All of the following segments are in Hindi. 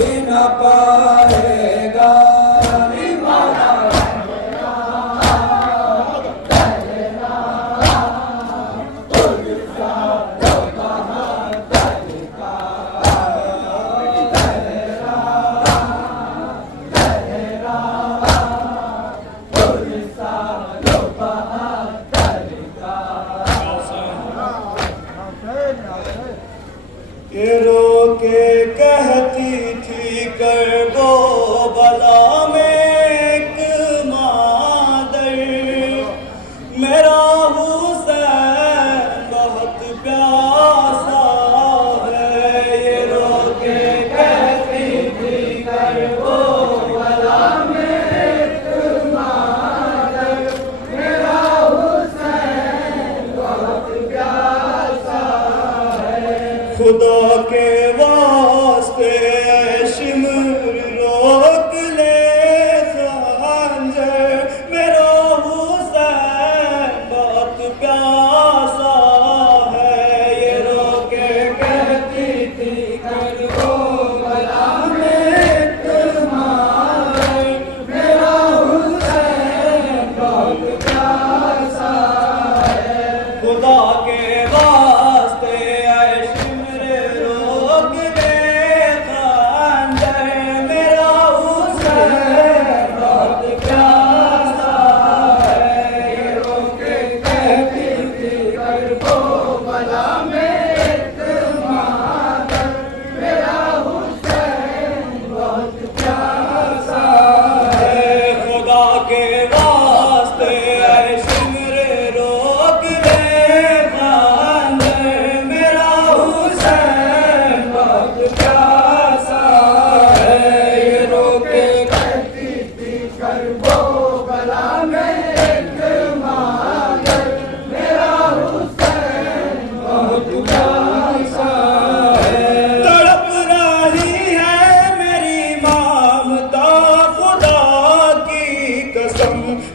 भी न पाएगा। ये रो के कहती थी कर वो भला में एक मादर, मेरा हुसैन बहुत प्यासा है। ये रो के कहती थी कर वो भला में एक मादर, मेरा हुसैन बहुत प्यासा है। खुदा के वास्ते शिमर रोक ले खंजर, मेरा हुसैन बहुत प्यासा है। ये रो के कहती थी कर वो भला में एक मादर, मेरा हुसैन बहुत प्यासा है। खुदा के वास्ते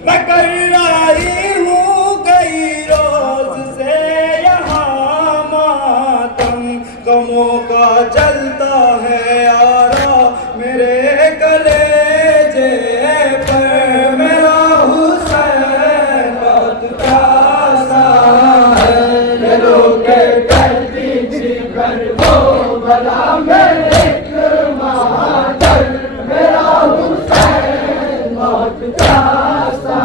मैं कर रही हूँ कई रोज से यहाँ मातम, गमों का जलता है यारा मेरे कलेजे पर, मेरा हुसैन बहुत प्यासा है। ये लोग कहती थी कर वो भला में एक मादर, मेरा हुसैन बहुत प्यासा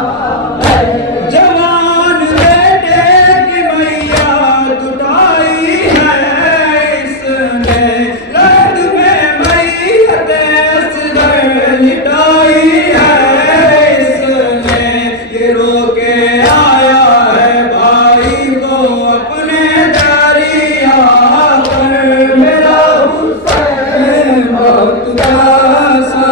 है। जवान बेटे की मैया दुटाई है इसने, लद में मैयत असगर लिटाई है इसने। ये रो के आया है भाई को अपने दरिया पर, मेरा हुसैन बहुत प्यासा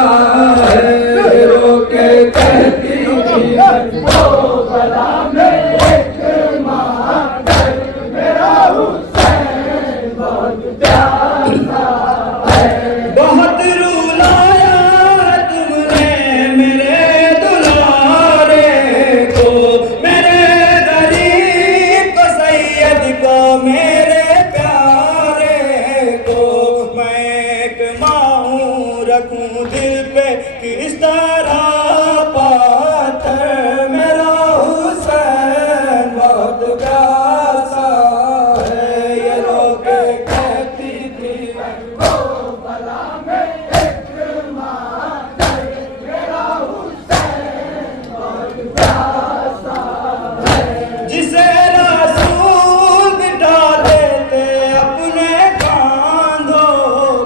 है। ये रो के कहती थी वो भला में एक मादर, मेरा हुसैन बहुत प्यासा है। बहुत रुलाया तुमने मेरे दुलारे को, मेरे गरीब को सैयद को मेरे प्यारे को। मैं एक माहूँ रखूँ दिल पे किस तरह पाथर, मेरा हुसैन बहुत प्यासा है। ये लोग कहती थी वो भला में एक मादर, मेरा हुसैन बहुत प्यासा है। जिसे रसूल बिठा देते अपने कांधों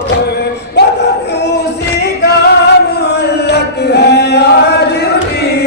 पर, बदन उसी का मुल्लक है आज उठी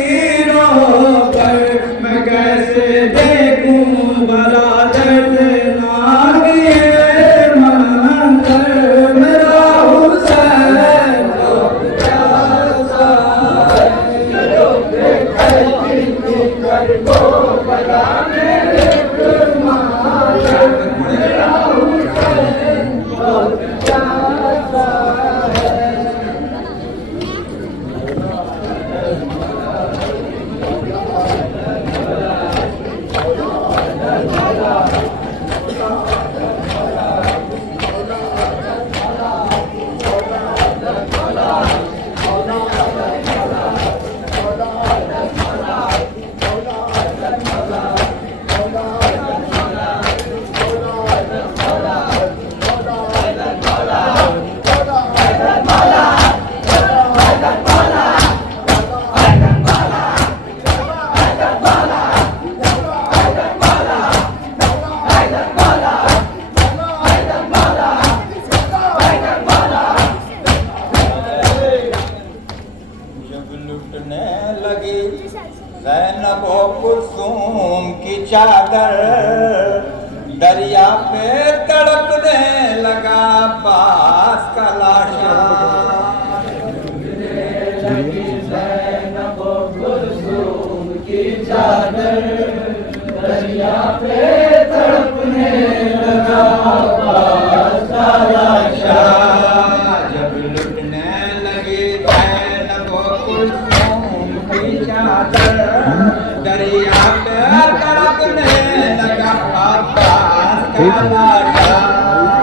चादर, दरिया पे तड़पने लगा पास का लाशा। चादर दरिया पे तड़पने लगा पास का लाशा। जब लुटने लगी ज़ैनब कुलसूम की चादर, दरिया पे तड़पने लगा पास का लाशा।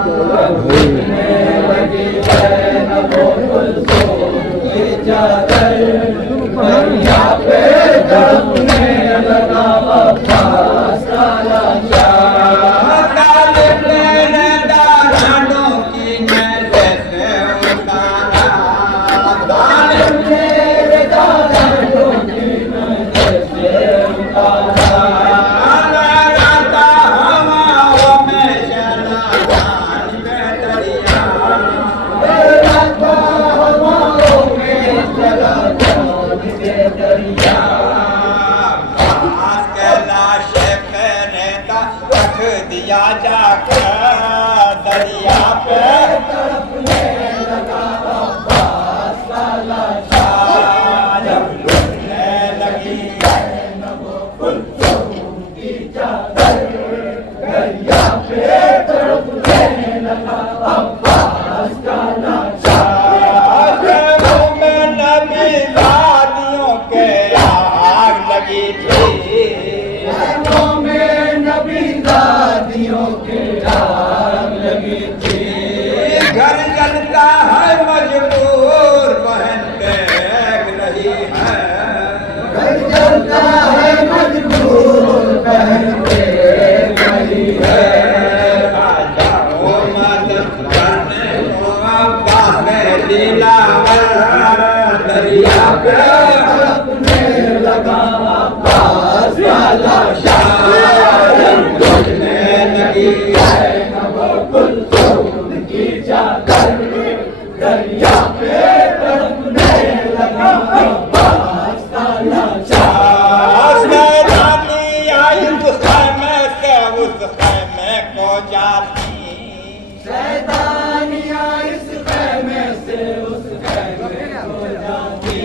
लुटने लगी ज़ैनब कुलसूम की चादर, दरिया पे तड़पने लगा पास का लाशा। तालिब ने दारानों की नज़र से उतारा, तालिब ने दारानों की नज़र से उतारा। लहराता हवाओं में चला जान पे दरिया, लहराता हवाओं में चला जान पे दरिया। पास के लाशे पे नेता रख दिया जाकर, दरिया पे तड़पने लगा पास का लाशा। जब लुटने लगी कुलसूम की चादर, दरिया पे तड़पने लगा पास का लाशा। मुँह में नबी दादियों के आग लगी थी, नैनों में नबी दादियों के आग लगी थी। घर जलता है मजबूर बहन देख रही है, घर जलता है मजबूर बहन देख रही है। जाओ मदद करने को अब्बास लीला दरिया पे तड़पने लगा पास का लाशा। लुटने लगी ज़ैनब कुलसूम की चादर, दरिया पे तड़पने लगा पास का लाशा। रानी आई उस खैमे से उस खैमे को जाती, शैतानियाँ इस खैमे से उस खैमे को जाती।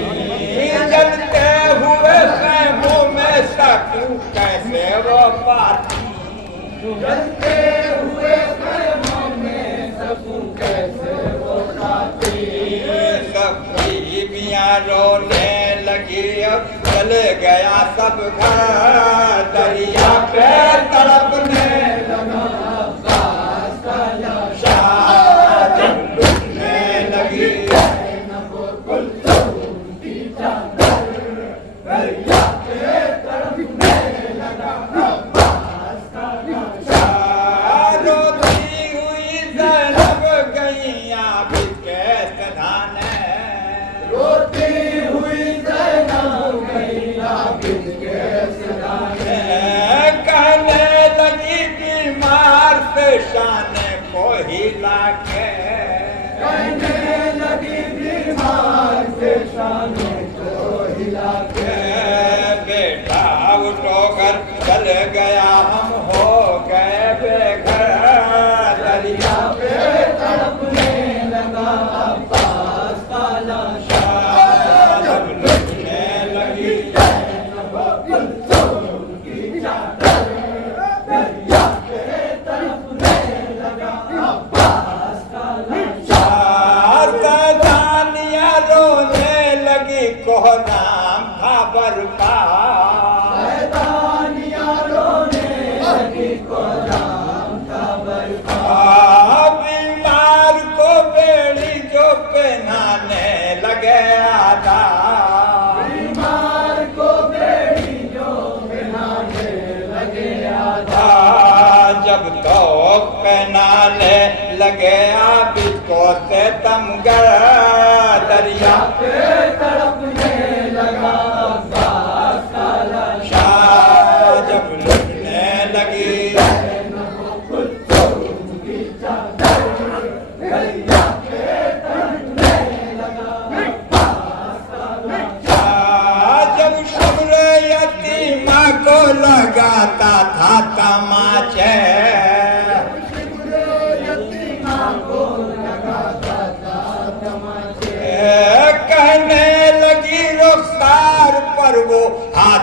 जलते हुए खैमों में सकू कैसे वो पाती, जलते हुए खैमों में सकूं कैसे वो पाती। सब बीवियाँ रोने लगी, अब चल गया सब घर, दरिया पे तड़पने लगा पास का लाशा। जब लुटने लगी ज़ैनब कुलसूम की चादर, दरिया पे तड़पने लगा पास का लाशा। रोती हुई ज़ैनब गैया बिके सधाने, रोती हुई ज़ैनब गैया बिके सधाने। कहने लगी बीमार से शान को हिला के, कहने लगी बीमार से शानों को हिला के। बेटा उठो घर चल गया हम हो गए बेघर, दरिया पे तड़पने लगा पास का लाशा। जब लुटने लगी ज़ैनब कुलसूम की चादर, दरिया पे तड़पने लगा पास का लाशा। सैतानियाँ रोने लगी को नाम था बरपा, शैतानियाँ रोने लगी को नाम था बरपा। बीमार को बेड़ी जो पहनाने लगे आधा, बीमार को बेड़ी जो पहनाने लगे आधा। जब तो पहनाने लगे आप इसको से तमगर, दरिया पे तड़पने लगा पास का लाशा। जब लुटने लगी ज़ैनब कुलसूम की चादर, दरिया पे तड़पने लगा पास का लाशा। जब शुक्र यतीमा को लगाता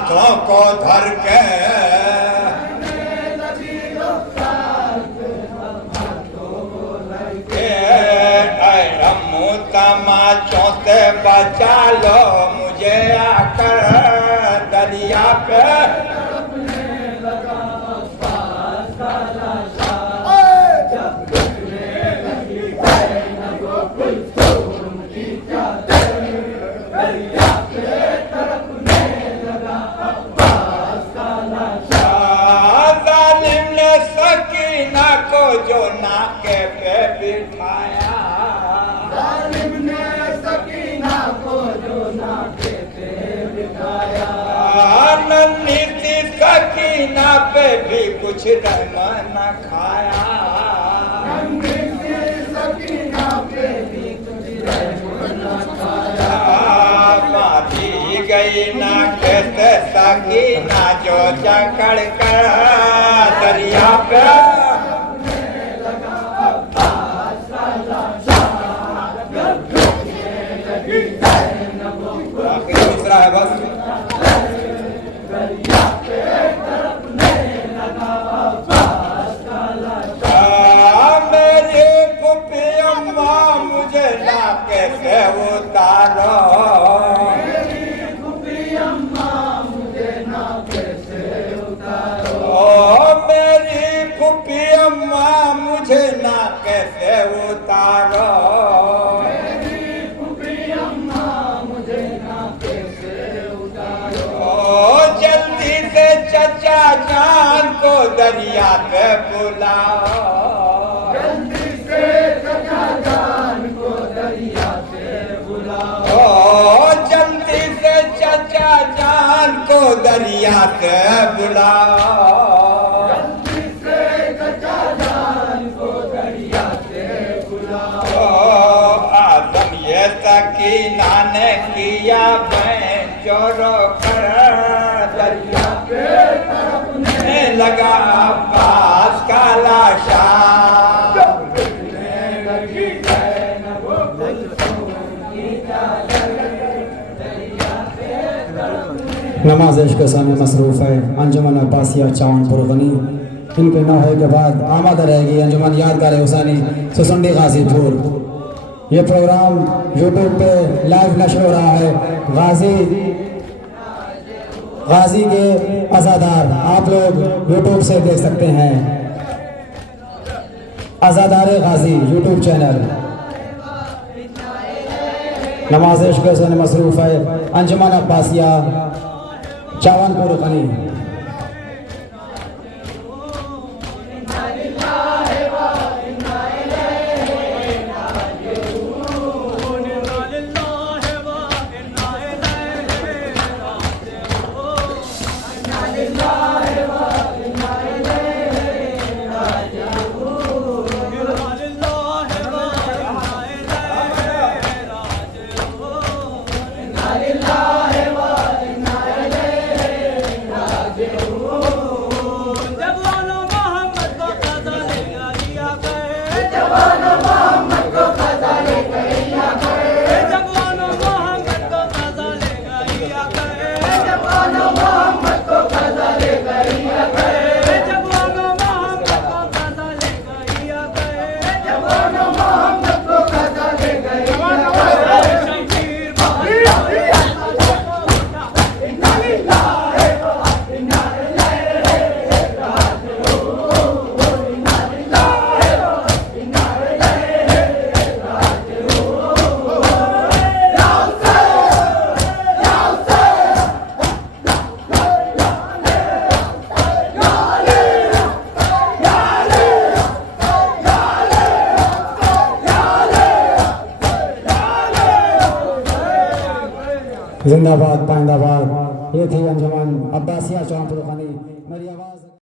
हाथों को धर के तमाचों से बचा लो मुझे आकर दरिया पे जालिम ने सकीना को जो नाके पे बिठाया नीति सकीना पे भी कुछ रहम न खाया बांधी गई ना कैसे सकीना जो जकड़ कर दरिया पे दूसरा है बस मुझे ना कैसे उतारो मेरी फुफी अम्मा मुझे ना कैसे उतारो जल्दी से चचा जान को दरिया पे बुलाओ जल्दी से चचा जान को दरिया से बुलाओ आदम ये सकीना ने किया बहन चोरो कर दरिया पे लगा पास का लाशा नमाज इश्क में मसरूफ़ है अंजुमन अब्बासिया चावनपुर गनी। इनके न होने के बाद आमद रहेगी अंजुमन यादगार हुसैनी सुसुंडी गाजीपुर। ये प्रोग्राम यूट्यूब पे लाइव नशर हो रहा है। गाजी के अज़ादार आप लोग यूट्यूब से देख सकते हैं। अज़ादार गाजी यूट्यूब चैनल। नमाज इश्क में मसरूफ़ है अंजुमन अब्बासिया चावनपुर गनी। जिंदाबाद पाइंदाबाद। ये थी अंजुमन अब्बासिया चावनपुर गनी। मेरी आवाज़